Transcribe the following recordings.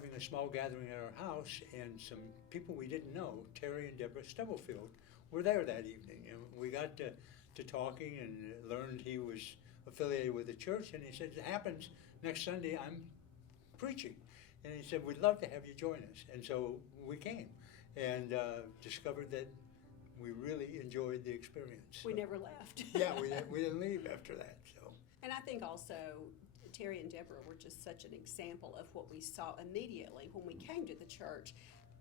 having a small gathering at our house, and some people we didn't know, Terry and Deborah Stubblefield, were there that evening. And we got to talking and learned he was affiliated with the church, and he said, it happens next Sunday, I'm preaching. And he said, we'd love to have you join us. And so we came and discovered that we really enjoyed the experience. We never left. Yeah, we didn't leave after that. So. And I think also Terry and Deborah were just such an example of what we saw immediately when we came to the church.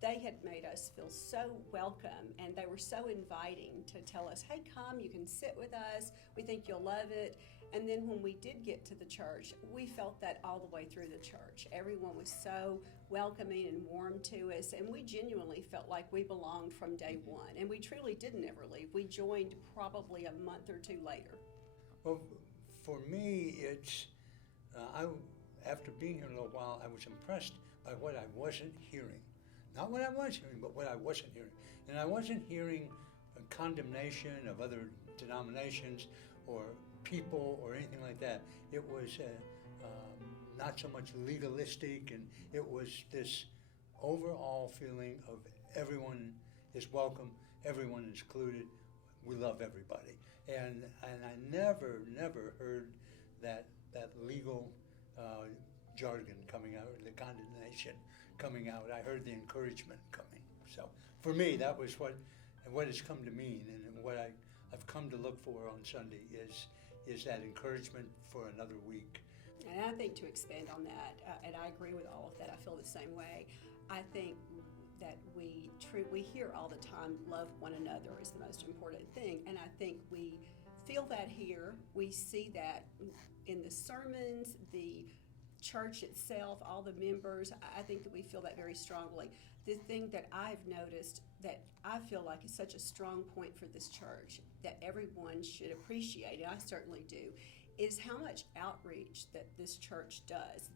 They had made us feel so welcome, and they were so inviting to tell us, hey, come, you can sit with us, we think you'll love it. And then when we did get to the church, we felt that all the way through the church. Everyone was so welcoming and warm to us, and we genuinely felt like we belonged from day one. And we truly didn't ever leave. We joined probably a month or two later. Well, for me, it's, after being here a little while, I was impressed by what I wasn't hearing. Not what I was hearing, but what I wasn't hearing. And I wasn't hearing a condemnation of other denominations or people or anything like that. It was not so much legalistic, and it was this overall feeling of everyone is welcome, everyone is included, we love everybody. And I never heard that legal jargon coming out, or the condemnation coming out. I heard the encouragement coming. So for me, that was what it's come to mean, and what I've come to look for on Sunday is that encouragement for another week. And I think to expand on that, and I agree with all of that, I feel the same way. I think that we hear all the time, love one another is the most important thing, and I think we feel that here. We see that in the sermons, the church itself, all the members. I think that we feel that very strongly. The thing that I've noticed that I feel like is such a strong point for this church that everyone should appreciate, and I certainly do, is how much outreach that this church does.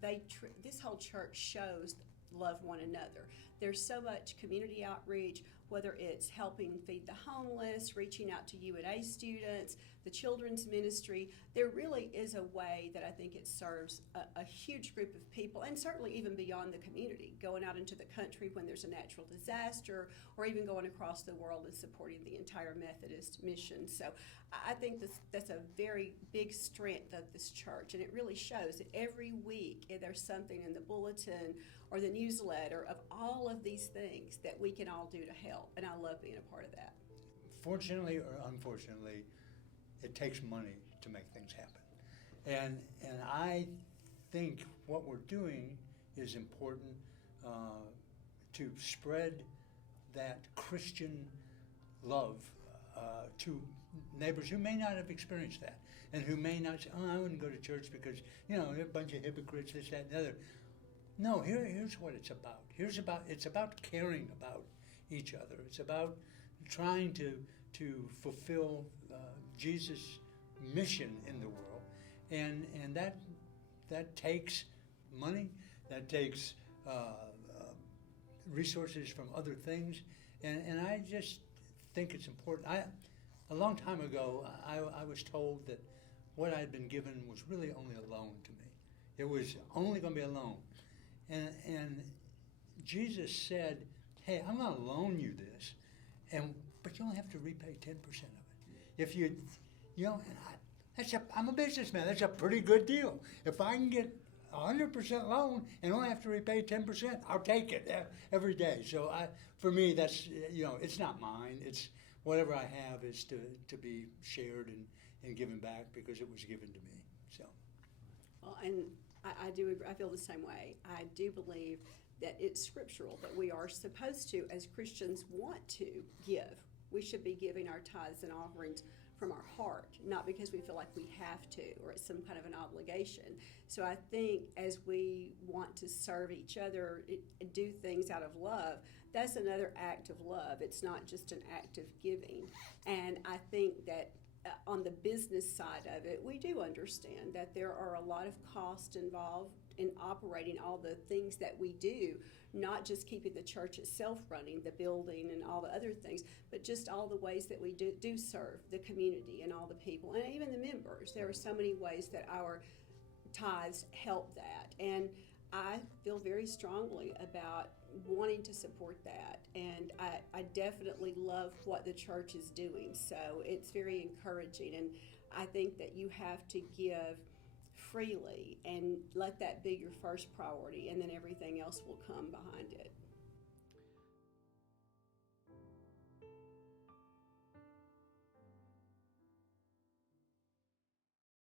This whole church shows love one another. There's so much community outreach, whether it's helping feed the homeless, reaching out to UNA students, the children's ministry. There really is a way that I think it serves a huge group of people, and certainly even beyond the community, going out into the country when there's a natural disaster, or even going across the world and supporting the entire Methodist mission. So I think that's a very big strength of this church, and it really shows that every week there's something in the bulletin or the newsletter of all of these things that we can all do to help, and I love being a part of that. Fortunately or unfortunately, it takes money to make things happen. And I think what we're doing is important to spread that Christian love to neighbors who may not have experienced that, and who may not say, oh, I wouldn't go to church because, they're a bunch of hypocrites, this, that, and the other. No, here's what it's about. It's about caring about each other. It's about trying to fulfill Jesus' mission in the world, and that takes money, that takes resources from other things, and I just think it's important. A long time ago, I was told that what I'd been given was really only a loan to me. It was only going to be a loan. And Jesus said, hey, I'm going to loan you this, but you only have to repay 10% of it. If I'm a businessman, that's a pretty good deal. If I can get 100% loan and only have to repay 10%, I'll take it every day. So for me, that's, it's not mine. It's whatever I have is to be shared and given back because it was given to me. So. Well, and I do agree. I feel the same way. I do believe that it's scriptural that we are supposed to, as Christians, want to give. We should be giving our tithes and offerings from our heart, not because we feel like we have to or it's some kind of an obligation. So I think as we want to serve each other and do things out of love, that's another act of love. It's not just an act of giving. And I think that on the business side of it, we do understand that there are a lot of costs involved in operating all the things that we do, not just keeping the church itself running, the building and all the other things, but just all the ways that we do serve the community and all the people and even the members. There are so many ways that our tithes help that. And I feel very strongly about wanting to support that, and I definitely love what the church is doing, so it's very encouraging, and I think that you have to give freely and let that be your first priority, and then everything else will come behind it.